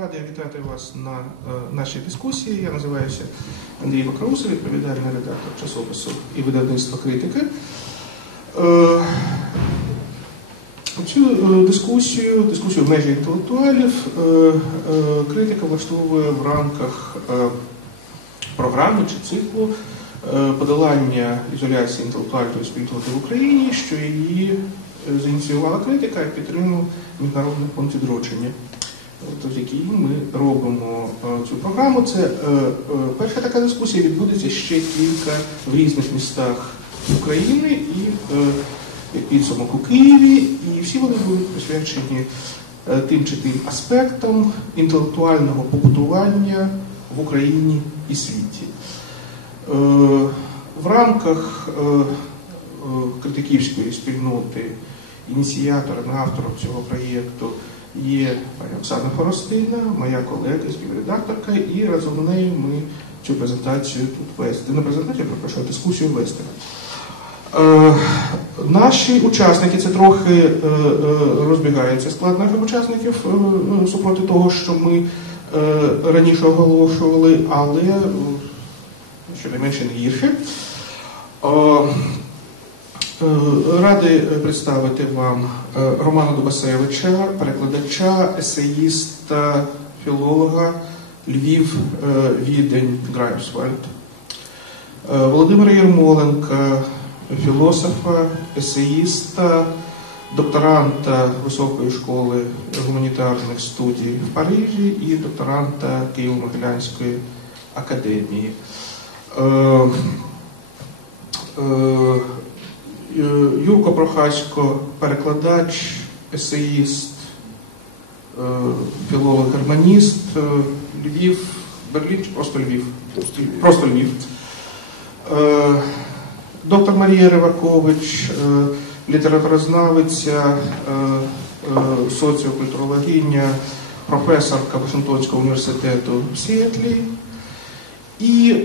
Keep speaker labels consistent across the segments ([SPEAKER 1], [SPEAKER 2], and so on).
[SPEAKER 1] Радий вітати вас на е, нашій дискусії. Я називаюся Андрій Покроусов, відповідальний редактор часопису і видавництва критики. Е, Цю е, дискусію, дискусію в межі інтелектуалів, критика влаштовує в рамках програми чи циклу подолання ізоляції інтелектуальної спільноти в Україні, що її зініціювала критика і підтримав Міжнародний фонд відродження. В якій ми робимо е, цю програму. Це е, е, перша така дискусія відбудеться ще кілька в різних містах України і підсумок у Києві, і всі вони будуть присвячені тим чи тим аспектам інтелектуального побудування в Україні і світі. В рамках критиківської спільноти ініціатором, автором цього проєкту є Оксана Хоростина, моя колега, співредакторка, і разом з нею ми цю презентацію тут вести. Не презентацію, а дискусію вести. Е, наші учасники, це трохи е, е, розбігається склад наших учасників е, супроти того, що ми раніше оголошували, але е, щонайменше не гірше. Радий представити вам Романа Дубасевича, перекладача, есеїста, філолога Львів, е, Відень, Грайпсвальд, Е, Володимира Єрмоленка, філософа, есеїста, докторанта Високої школи гуманітарних студій в Парижі і докторанта Києво-Могилянської академії. Е, Юрко Прохасько, перекладач, есеїст, е, філолог германіст, е, Львів, Берлін чи просто Львів? Просто Львів. Доктор Марія Ривакович, літературознавиця, соціокультурологиня, професорка Вашингтонського університету в Сіетлі. І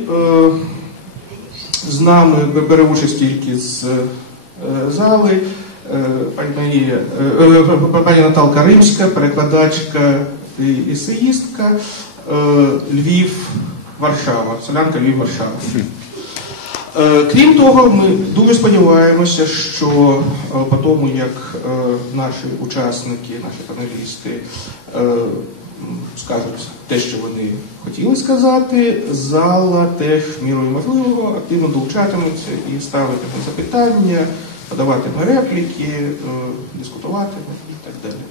[SPEAKER 1] з нами бере участь тільки з зали е, пані Марія, е, е, пані Наталка Римська, перекладачка і есеїстка, Львів, Варшава, селянка Львів, Варшава. Крім того, ми дуже сподіваємося, що по тому, як наші учасники, наші панелісти скажуть те, що вони хотіли сказати, зала теж мірою можливого активно долучатиметься і ставитиме запитання, подаватиме репліки, е, дискутуватиме і так далі.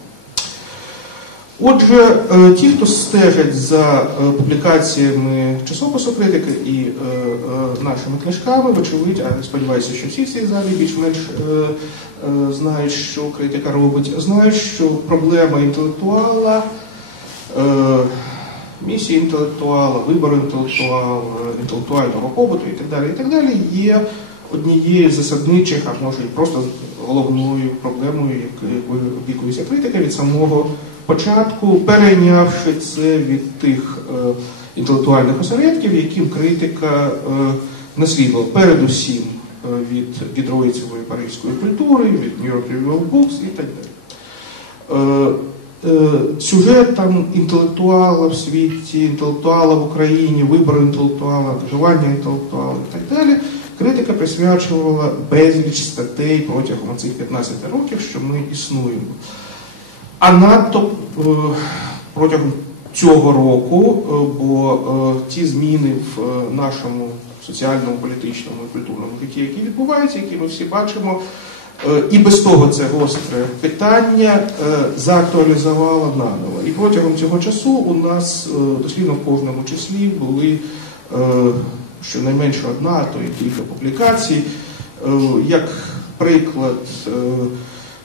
[SPEAKER 1] Отже, е, ті, хто стежать за е, публікаціями часопису критики і нашими книжками, вочевидь, а сподіваюся, що всі в цій залі більш-менш знають, що критика робить, знають, що проблема інтелектуала, місії інтелектуала, вибору інтелектуала, інтелектуального побуту і так далі, і так далі, є однією з засадничих, а може і просто головною проблемою, якою опікується критика від самого початку, перейнявши це від тих е, інтелектуальних осередків, яким критика е, наслідувала передусім е, від Гідроїцевої паризької культури, від New York Review Books і так далі. Е, е, інтелектуала в світі, інтелектуала в Україні, вибору інтелектуала, вживання інтелектуала і так далі. Критика присвячувала безліч статей протягом цих 15 років, що ми існуємо. А надто е, протягом цього року, е, бо е, ті зміни в нашому соціальному, політичному і культурному житті, які відбуваються, які ми всі бачимо, і без того це гостре питання заактуалізувало наново. І протягом цього часу у нас дослівно в кожному числі були щонайменше одна, а то і кілька публікацій. Е, Як приклад, е,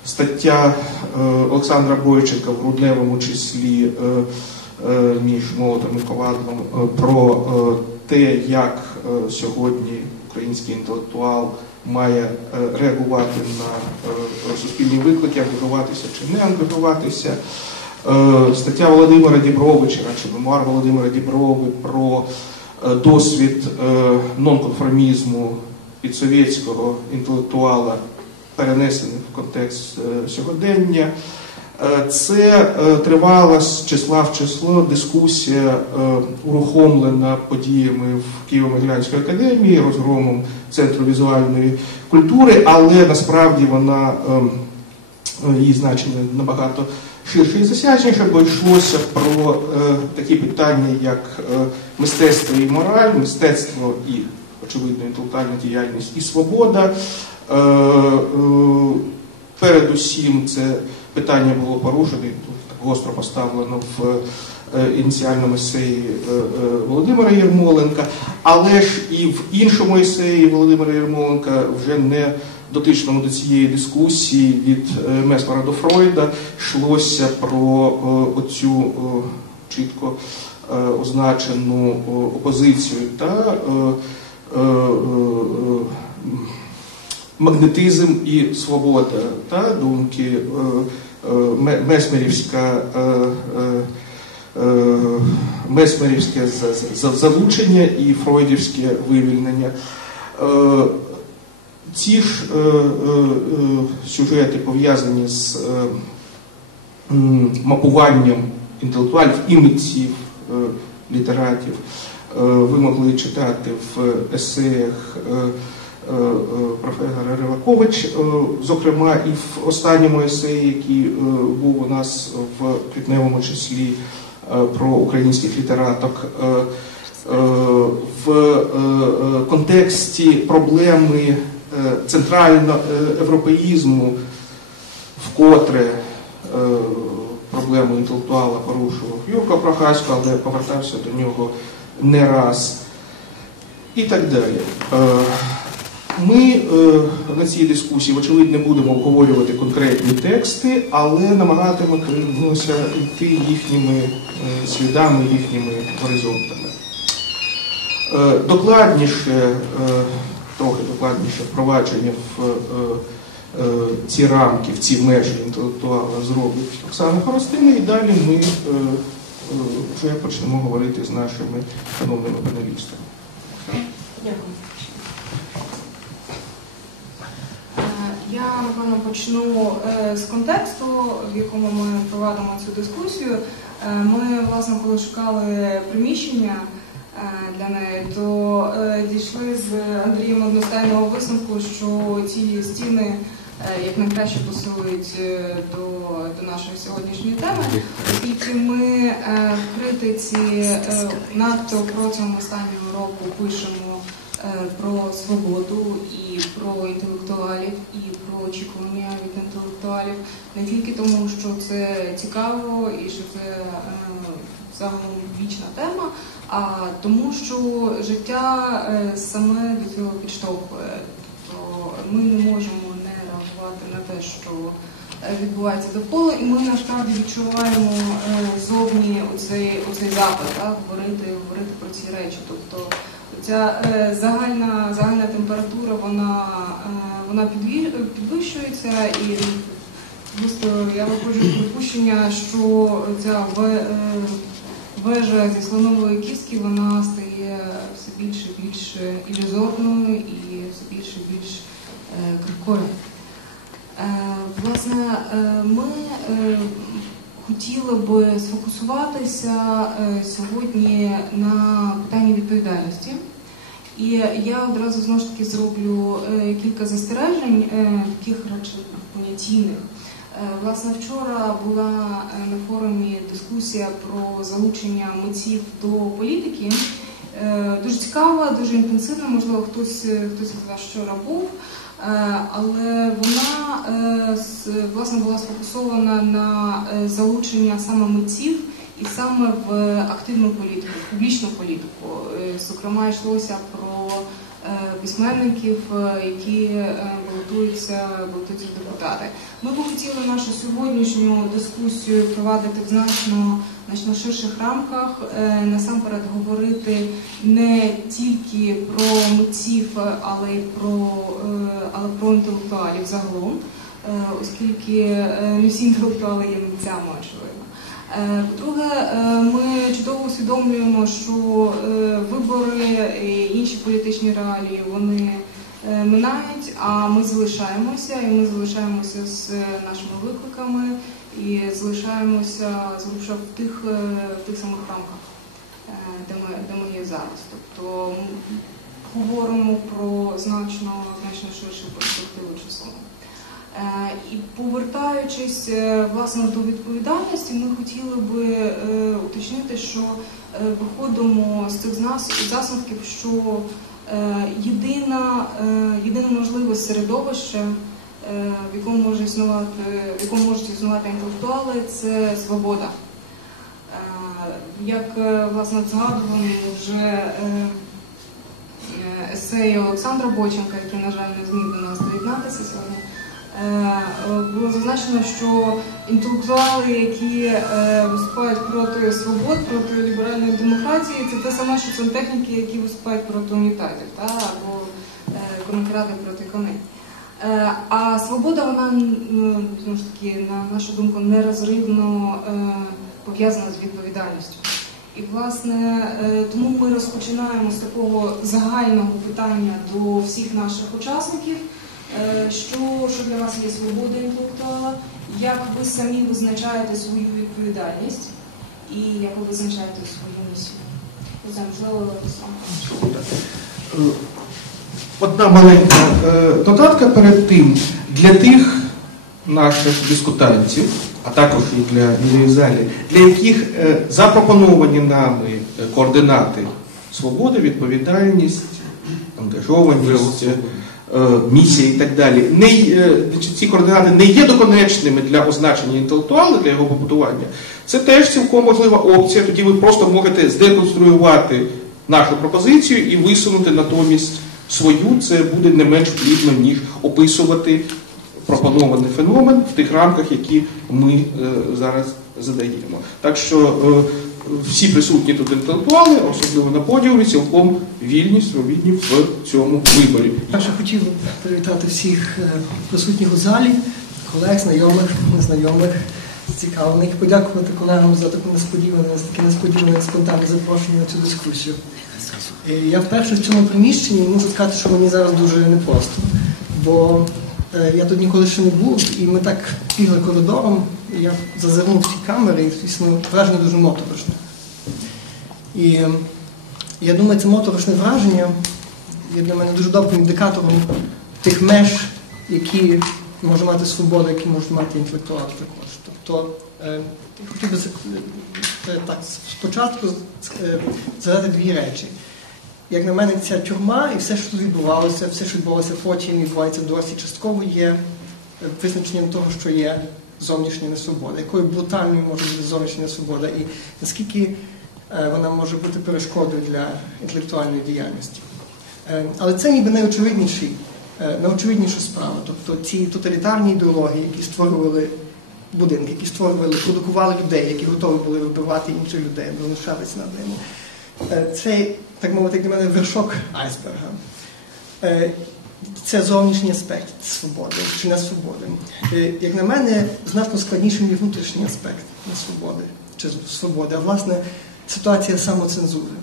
[SPEAKER 1] стаття е, Олександра Бойченка в грудневому числі між молотом і ковадлом про те, як сьогодні український інтелектуал має реагувати на суспільні виклики, ангажуватися чи не ангажуватися. Стаття Володимира Дібровича, чи мемуар Володимира Діброви про досвід е, нонконформізму від совєтського інтелектуала перенесений в контекст е, сьогодення. Е, Це е, тривала з числа в число дискусія, е, урухомлена подіями в Києво-Могилянській академії, розгромом Центру візуальної культури, але насправді вона ем, е, її значення набагато ширше і засяжніше, бо йшлося про е, такі питання, як е, мистецтво і мораль, мистецтво і, очевидно, інтелектуальна діяльність і свобода. Е, е, Передусім, це питання було порушено, і тут гостро поставлено в е, ініціальному есеї е, е, Володимира Єрмоленка, але ж і в іншому есеї Володимира Єрмоленка, вже не дотичному до цієї дискусії від е, Месмера до Фройда, йшлося про е, оцю е, чітко означену опозицію та магнетизм і свобода та думки ме- месмерівська. Месмерівське за- за- за- залучення і фройдівське вивільнення. Ці ж е, е, е, сюжети пов'язані з е, мапуванням інтелектуалів і митців, е, літератів. Е, Ви могли читати в есеях е, е, е, професора Ривакович, е, зокрема, і в останньому есеї, який е, був у нас в квітневому числі е, про українських літераток. е, е, В контексті проблеми центрально-європеїзму, вкотре е, проблему інтелектуала порушував Юрко Прохасько, але повертався до нього не раз. І так далі. Е, Ми е, на цій дискусії, вочевидь, не будемо обговорювати конкретні тексти, але намагатимемося йти їхніми е, слідами, їхніми горизонтами. Е, Докладніше, е, трохи докладніше впровадження в е, е, ці рамки, в ці межі інтелектуала зробить Оксана Хоростина, і далі ми е, вже почнемо говорити з нашими шановними панелістами.
[SPEAKER 2] Дякую. Я напевно почну з контексту, в якому ми проводимо цю дискусію. Ми, власне, коли шукали приміщення для неї, то е, дійшли з Андрієм одностайного висновку, що ці стіни е, як найкраще пасують е, до, до нашої сьогоднішньої теми, оскільки ми е, в критиці е, надто протягом останнього року пишемо е, про свободу і про інтелектуалів, і про очікування від інтелектуалів. Не тільки тому, що це цікаво і що це е, загалом вічна тема, а тому, що життя е, саме до цього підштовхує. Тобто ми не можемо не реагувати на те, що е, відбувається довкола, і ми насправді відчуваємо е, зовні оцей, оцей запит, так, говорити, говорити про ці речі. Тобто ця загальна, загальна температура вона, вона підвищується і просто я виходжу з припущення, що ця вежа зі слонової кістки вона стає все більше і більш ілюзорною і все більше і більш е, крихкою. Е, Власне, е, ми е, хотіли би сфокусуватися е, сьогодні на питанні відповідальності. І я одразу знову ж таки зроблю е, кілька застережень, е, таких радше понятійних. Е, Власне, вчора була е, на форумі дискусія про залучення митців до політики. Е, Дуже цікава, дуже інтенсивна, можливо, хтось, хтось із вас вчора був. Але вона власне була сфокусована на залучення саме митців і саме в активну політику, в публічну політику. Зокрема, йшлося про письменників, які балотуються, балотуються депутати. Ми б хотіли нашу сьогоднішню дискусію провадити в значно, значно ширших рамках, е, насамперед говорити не тільки про митців, але й про, е, але про інтелектуалів загалом, е, оскільки не всі інтелектуали є митцями, очевидно. По-друге, ми чудово усвідомлюємо, що вибори і інші політичні реалії вони минають, а ми залишаємося, і ми залишаємося з нашими викликами. і залишаємося зрушав в тих, е, в тих самих рамках, е, де ми, де ми є зараз. Тобто говоримо про значно, значно ширшу перспективу часову. Е, І повертаючись е, власне до відповідальності, ми хотіли би е, уточнити, що е, виходимо з цих засновків, що е, єдина, е, єдине можливе середовище, е, в якому може існувати, в якому можуть існувати інтелектуали, це свобода. Е, Як е, власне згадувано вже е, е, есеї Олександра Боченка, який, на жаль, не зміг до нас доєднатися сьогодні, е, е, було зазначено, що інтелектуали, які е, виступають проти свобод, проти ліберальної демократії, це те саме, що сантехніки, які виступають проти унітазів, та, або е, проти коней. Е, А свобода, вона знову ж таки, на нашу думку, нерозривно е, пов'язана з відповідальністю. І, власне, е, тому ми розпочинаємо з такого загального питання до всіх наших учасників, е, що, що для вас є свобода інтелектуала, як ви самі визначаєте свою відповідальність і як ви визначаєте свою місію. Не знаю, можливо.
[SPEAKER 1] Е, Одна маленька е, додатка перед тим для тих наших дискутантів, а також і для людей в залі, для яких е, запропоновані нами е, координати свободи, відповідальність, ангажованість, е, місія і так далі. Не, е, значить, ці координати не є доконечними для означення інтелектуала, для його побудування. Це теж цілком можлива опція. Тоді ви просто можете здеконструювати нашу пропозицію і висунути натомість свою. Це буде не менш плідно, ніж описувати пропонований феномен в тих рамках, які ми е, зараз задаємо. Так що е, всі присутні тут інтелектуали, особливо на подіумі, цілком вільні, свобідні в цьому виборі.
[SPEAKER 3] Я ще хотів привітати всіх е, присутніх у залі, колег, знайомих, незнайомих, зацікавлених, подякувати колегам за таку несподіване, таке несподіване спонтанне запрошення на цю дискусію. Е, Я вперше в цьому приміщенні можу сказати, що мені зараз дуже непросто, бо е, я тут ніколи ще не був, і ми так бігли коридором, я зазирнув в ці камери, і звісно, враження дуже моторошне. І е, я думаю, це моторошне враження є для мене дуже добрим індикатором тих меж, які може мати свобода, які можуть мати інтелектуал також. Тобто, е, я хотів би е, так, спочатку е, згадати дві речі. Як на мене, ця тюрма і все, що відбувалося, все, що відбувалося потім, відбувається досі, частково є е, визначенням того, що є зовнішня несвобода, якою брутальною може бути зовнішня несвобода, і наскільки е, вона може бути перешкодою для інтелектуальної діяльності. Е, Але це ніби найочевидніший, е, найочевидніша справа. Тобто ці тоталітарні ідеології, які створювали будинки, які створювали, продукували людей, які готові були вбивати інших людей, винушатися над ними. Це, так мовити, як для мене вершок айсберга. Це зовнішній аспект свободи чи не свободи. Е, Як на мене, значно складнішим є внутрішній аспект несвободи чи свободи, а власне ситуація самоцензури.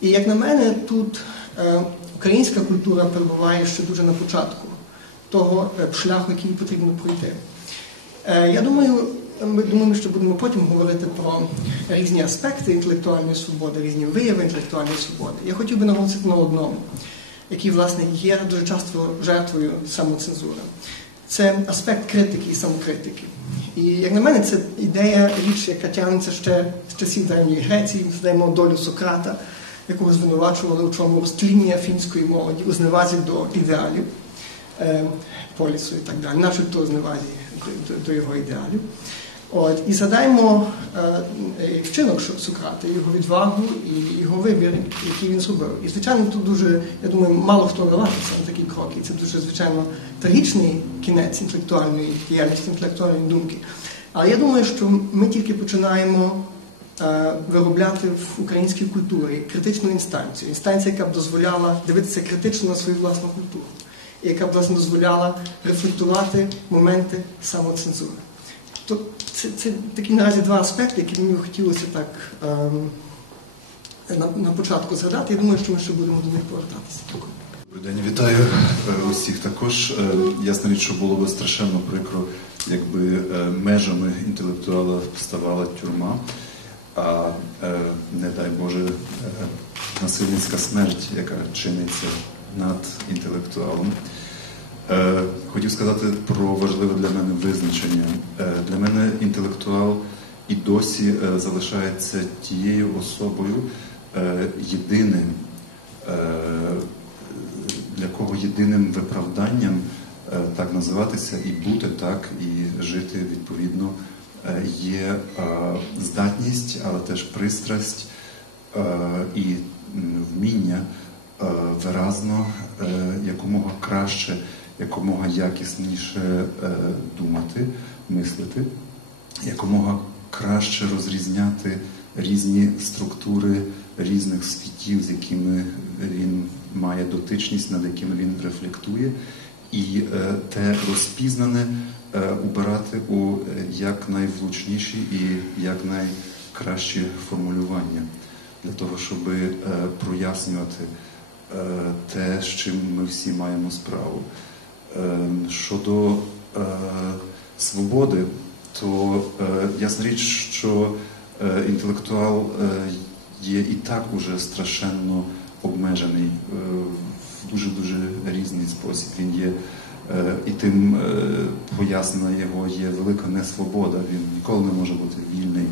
[SPEAKER 3] І як на мене, тут е, українська культура перебуває ще дуже на початку того е, шляху, який потрібно пройти. Я думаю, ми думаємо, що будемо потім говорити про різні аспекти інтелектуальної свободи, різні вияви інтелектуальної свободи. Я хотів би наголосити на одному, який, власне, є дуже часто жертвою самоцензури. Це аспект критики і самокритики. І як на мене, це ідея річ, яка тягнеться ще з часів древньої Греції, здаємо долю Сократа, якого звинувачували у чому розтління фінської молоді, у зневазі до ідеалів е, полісу і так далі, начебто зневазі до, до, до його ідеалів. От, і згадаємо е, е, вчинок Сократа, його відвагу і його вибір, який він зробив. І, звичайно, тут дуже, я думаю, мало хто наважиться на такі кроки. Це дуже, звичайно, трагічний кінець інтелектуальної діяльності, інтелектуальної думки. Але я думаю, що ми тільки починаємо е, виробляти в українській культурі критичну інстанцію, інстанція, яка б дозволяла дивитися критично на свою власну культуру, яка б власне дозволяла рефлектувати моменти самоцензури. То це, це такі наразі два аспекти, які мені хотілося так ем, на, на початку згадати. Я думаю, що ми ще будемо до них повертатися.
[SPEAKER 4] Добрий день, вітаю е, усіх також. Е, Ясна річ, що було би страшенно прикро якби е, межами інтелектуала ставала тюрма, а не дай Боже, насильницька смерть, яка чиниться над інтелектуалом. Е, Хотів сказати про важливе для мене визначення. Е, Для мене інтелектуал і досі е, залишається тією особою єдиним, для кого єдиним виправданням так називатися і бути так, і жити відповідно є здатність, але теж пристрасть і вміння виразно якомога краще, якомога якісніше е, думати, мислити, якомога краще розрізняти різні структури різних світів, з якими він має дотичність, над якими він рефлектує, і е, те розпізнане е, убирати у якнайвлучніші і якнайкращі формулювання для того, щоб прояснювати те, з чим ми всі маємо справу. Е, Щодо е, свободи, то е, ясна річ, що інтелектуал є і так уже страшенно обмежений в дуже-дуже різний спосіб. Він є і тим пояснена його є велика несвобода. Він ніколи не може бути вільний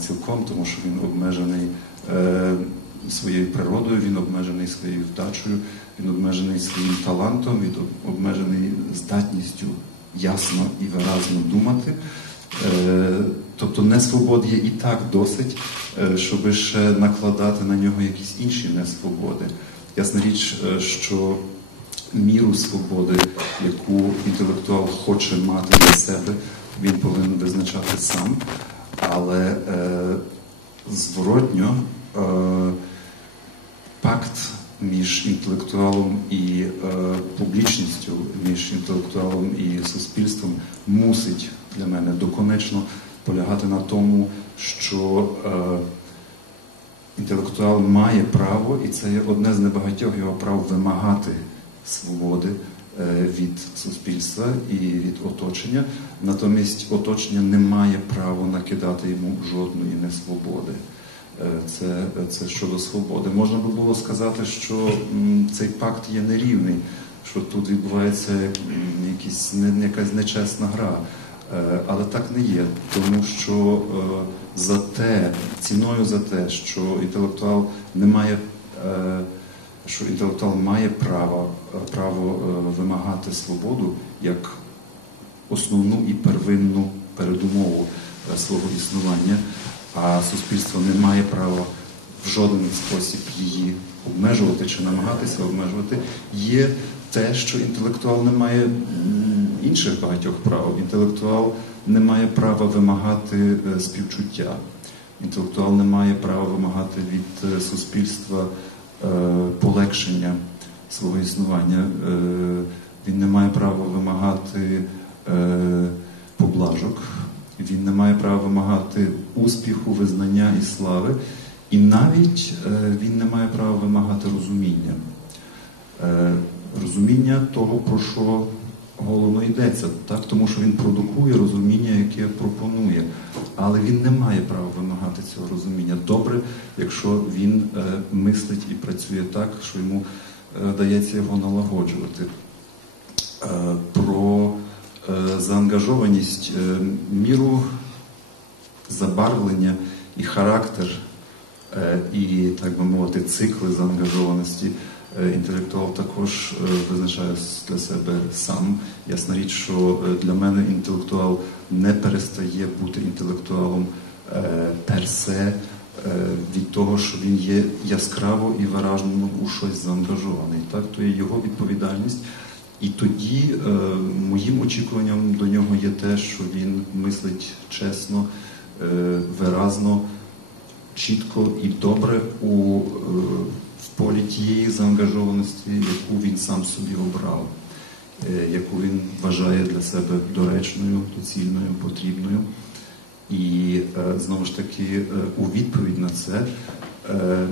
[SPEAKER 4] цілком, тому що він обмежений своєю природою, він обмежений своєю вдачею, він обмежений своїм талантом, він обмежений здатністю ясно і виразно думати. Е, Тобто несвобод є і так досить, е, щоб ще накладати на нього якісь інші несвободи. Ясна річ, е, що міру свободи, яку інтелектуал хоче мати для себе, він повинен визначати сам, але е, зворотньо е, пакт між інтелектуалом і е, публічністю, між інтелектуалом і суспільством мусить для мене доконечно полягати на тому, що е, інтелектуал має право, і це є одне з небагатьох його прав вимагати свободи е, від суспільства і від оточення. Натомість оточення не має права накидати йому жодної несвободи. Е, Це, це щодо свободи. Можна би було сказати, що цей пакт є нерівний, що тут відбувається якісь, якась нечесна гра. Е, Але так не є, тому що е, за те, ціною за те, що інтелектуал не має, е, що інтелектуал має право, право е, вимагати свободу як основну і первинну передумову е, свого існування, а суспільство не має права в жоден спосіб її обмежувати чи намагатися обмежувати, є те, що інтелектуал не має інших багатьох прав. Інтелектуал не має права вимагати е, співчуття. Інтелектуал не має права вимагати від е, суспільства е, полегшення свого існування. Він не має права вимагати поблажок, він не має права вимагати успіху, визнання і слави, і навіть е, він не має права вимагати розуміння. Е, Розуміння того, про що головно йдеться, так? тому що він продукує розуміння, яке пропонує. Але він не має права вимагати цього розуміння. Добре, якщо він е, мислить і працює так, що йому дається його налагоджувати. Про заангажованість, е, міру забарвлення і характер, е, і, так би мовити, цикли заангажованості е, інтелектуал також е, визначає для себе сам. Ясна річ, що е, для мене інтелектуал не перестає бути інтелектуалом е, персе е, від того, що він є яскраво і виражено у щось заангажований. Так? То є його відповідальність. І тоді е, моїм очікуванням до нього є те, що він мислить чесно, е, виразно, чітко і добре у, е, в полі тієї заангажованості, яку він сам собі обрав, е, яку він вважає для себе доречною, доцільною, потрібною. І е, знову ж таки, е, у відповідь на це е,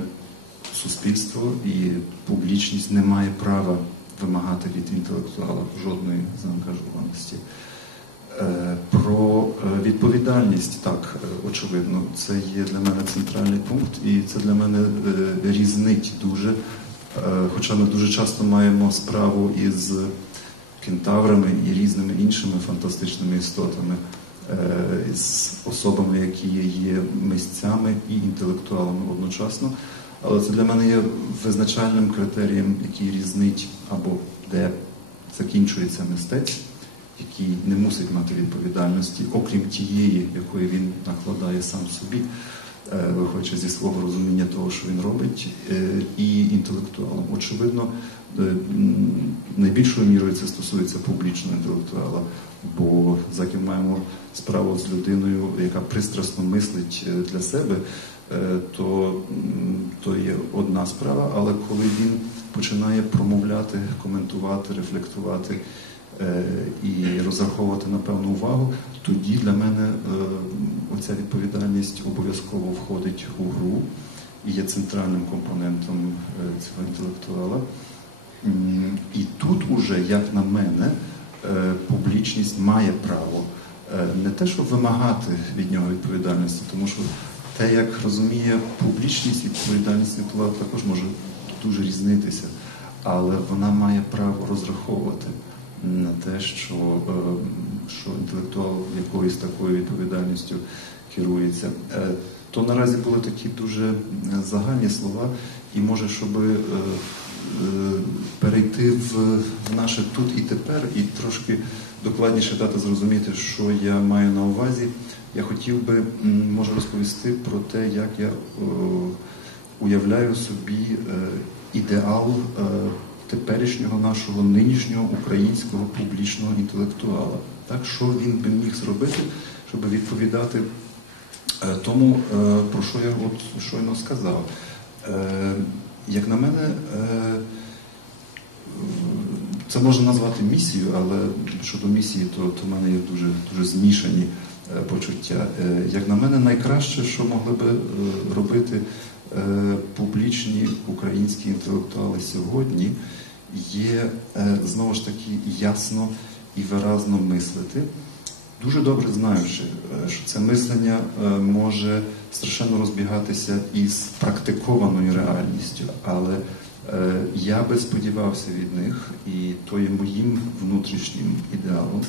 [SPEAKER 4] суспільство і публічність не має права вимагати від інтелектуала жодної заангажованості. Е, Про е, відповідальність, так, е, очевидно, це є для мене центральний пункт, і це для мене різнить дуже. Хоча ми дуже часто маємо справу із кентаврами і різними іншими фантастичними істотами, з особами, які є мисцями і інтелектуалами одночасно. Але це для мене є визначальним критерієм, який різнить або де закінчується мистець, який не мусить мати відповідальності, окрім тієї, якої він накладає сам собі, е, виходячи зі свого розуміння того, що він робить, е, і інтелектуалом. Очевидно, е, найбільшою мірою це стосується публічного інтелектуала, бо заки маємо справу з людиною, яка пристрасно мислить для себе, то, то є одна справа, але коли він починає промовляти, коментувати, рефлектувати е, і розраховувати на певну увагу, тоді для мене е, оця відповідальність обов'язково входить у гру і є центральним компонентом е, цього інтелектуала. І тут уже, як на мене, е, публічність має право е, не те, щоб вимагати від нього відповідальності, тому що те, як розуміє публічність і відповідальність інтелектуала також може дуже різнитися, але вона має право розраховувати на те, що, е, що інтелектуал якоюсь такою відповідальністю керується. Е, То наразі були такі дуже е, загальні слова, і може, щоб перейти в наше тут і тепер, і трошки докладніше дати зрозуміти, що я маю на увазі. Я хотів би може розповісти про те, як я е, уявляю собі е, ідеал е, теперішнього нашого нинішнього українського публічного інтелектуала. Так, що він би міг зробити, щоб відповідати тому, про що я от щойно сказав. Як на мене, це можна назвати місією, але щодо місії, то, то в мене є дуже, дуже змішані почуття. Е, Як на мене, найкраще, що могли би е, робити е, публічні українські інтелектуали сьогодні, є е, знову ж таки ясно і виразно мислити, дуже добре знаючи, е, що це мислення е, може страшенно розбігатися із практикованою реальністю, але е, я би сподівався від них, і то є моїм внутрішнім ідеалом, е,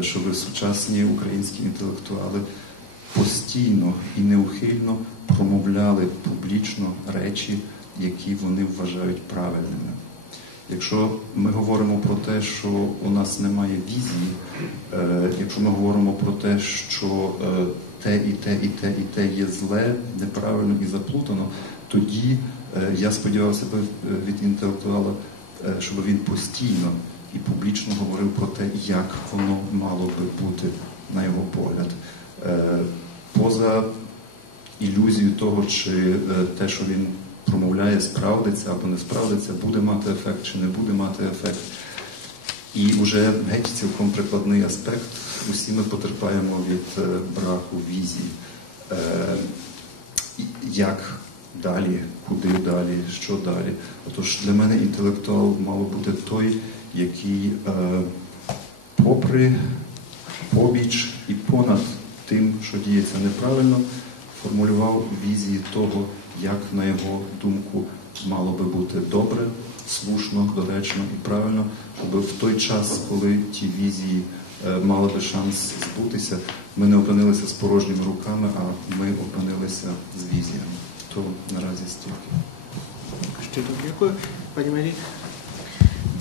[SPEAKER 4] щоб сучасні українські інтелектуали постійно і неухильно промовляли публічно речі, які вони вважають правильними. Якщо ми говоримо про те, що у нас немає візії, е, якщо ми говоримо про те, що е, те і те, і те, і те є зле, неправильно і заплутано, тоді е, я сподівався би е, від інтелектуала, е, щоб він постійно і публічно говорив про те, як воно мало би бути на його погляд. Е, Поза ілюзію того, чи е, те, що він промовляє, справдиться або не справдиться, буде мати ефект чи не буде мати ефект. І вже геть цілком прикладний аспект. Усі ми потерпаємо від е, браку візії. Як далі, куди далі, що далі. Отож, для мене інтелектуал мав бути той, який, е, попри побіч і понад тим, що діється неправильно, формулював візії того, як, на його думку, мало би бути добре, слушно, доречно і правильно, щоб в той час, коли ті візії е, мали би шанс збутися, ми не опинилися з порожніми руками, а ми опинилися з візіями. То наразі стільки.
[SPEAKER 1] Щиро дякую. Пані Марі.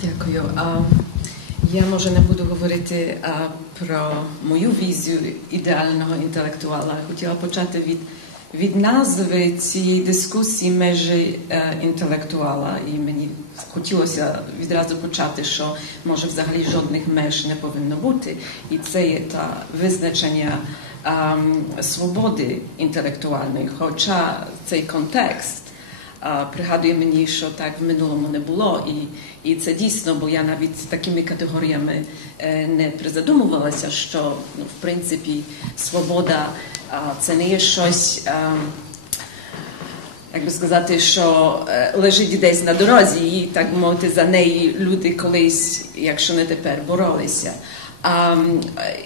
[SPEAKER 5] Дякую. Я може не буду говорити про мою візію ідеального інтелектуала. Хотіла почати від, від назви цієї дискусії межі е, інтелектуала. І мені хотілося відразу почати, що може взагалі жодних меж не повинно бути. І це є та визначення свободи інтелектуальної, хоча цей контекст. Пригадує мені, що так в минулому не було, і, і це дійсно, бо я навіть такими категоріями е, не призадумувалася, що ну, в принципі свобода це не є щось, як би сказати, що е, лежить десь на дорозі, і так мовити, за неї люди колись, якщо не тепер, боролися. А, е,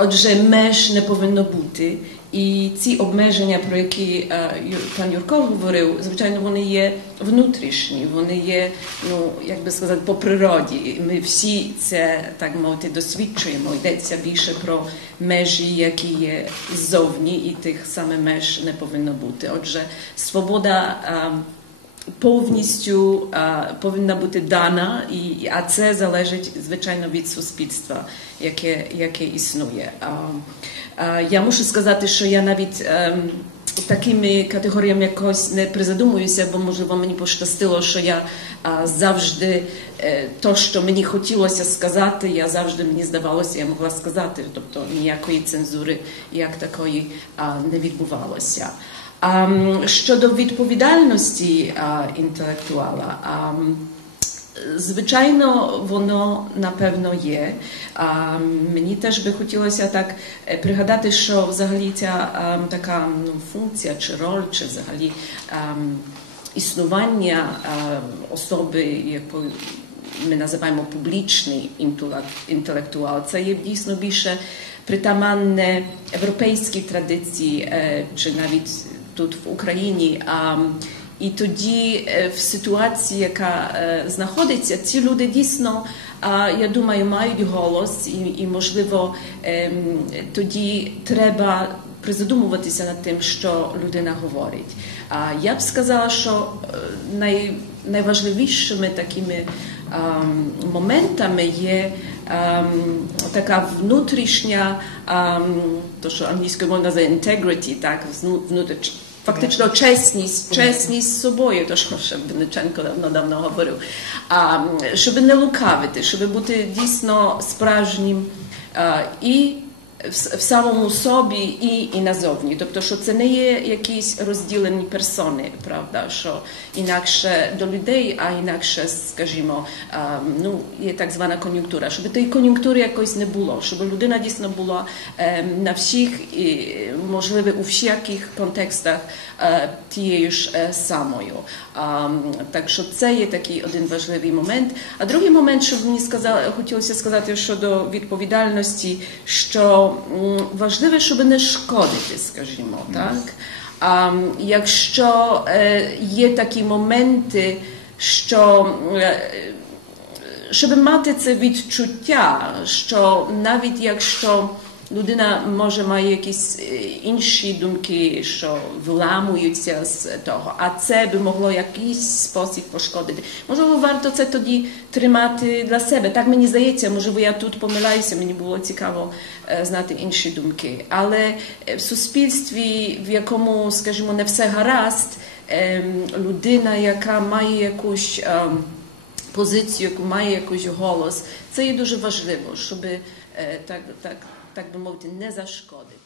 [SPEAKER 5] Отже, меж не повинно бути. І ці обмеження, про які е, пан Юрко говорив, звичайно, вони є внутрішні, вони є, ну як би сказати, по природі. Ми всі це так мовити досвідчуємо. Йдеться більше про межі, які є ззовні, і тих саме меж не повинно бути. Отже, свобода. Е, повністю а, повинна бути дана, і, а це залежить, звичайно, від суспільства, яке, яке існує. А, а, я мушу сказати, що я навіть ем, такими категоріями якось не призадумуюся, бо, можливо, мені пощастило, що я а, завжди е, то, що мені хотілося сказати, я завжди мені здавалося, я могла сказати, тобто ніякої цензури як такої а, не відбувалося. Щодо відповідальності інтелектуала, звичайно, воно напевно є. Мені теж би хотілося так е, пригадати, що взагалі ця така ну, функція чи роль, чи взагалі існування особи, якою ми називаємо публічний інтелектуал, це є дійсно більше притаманне європейській традиції, е, чи навіть тут в Україні. А, і тоді е, в ситуації, яка е, знаходиться, ці люди дійсно, я думаю, мають голос, і, і можливо ем, тоді треба призадумуватися над тим, що людина говорить. А я б сказала, що е, най, найважливішими такими ем, моментами є ем, така внутрішня, то що англійською можна називати integrity, так, внутріч. Фактично чесність, чесність з собою, то що ще Винниченко давно давно говорив. А, щоб не лукавити, щоб бути дійсно справжнім а, і в, самому собі, і, і назовні. Тобто, що це не є якісь розділені персони, правда, що інакше до людей, а інакше, скажімо, ну, є так звана кон'юнктура, щоб тієї кон'юнктури якось не було, щоб людина дійсно була е, на всіх, і, можливо, у всяких контекстах е, тією ж е, самою. Так що це є такий один важливий момент. А другий момент, що мені сказала, хотілося сказати щодо відповідальності, що м, важливо, щоб не шкодити, скажімо, так. А м, якщо е, є такі моменти, що е, щоб мати це відчуття, що навіть якщо людина може має якісь е, інші думки, що вламуються з того, а це би могло якийсь спосіб пошкодити. Можливо, варто це тоді тримати для себе. Так мені здається, можливо, я тут помиляюся, мені було цікаво е, знати інші думки. Але е, в суспільстві, в якому, скажімо, не все гаразд, ем, людина, яка має якусь. ем, позицію, яку має якийсь голос. Це є дуже важливо, щоб так, так, так би мовити, не зашкодити.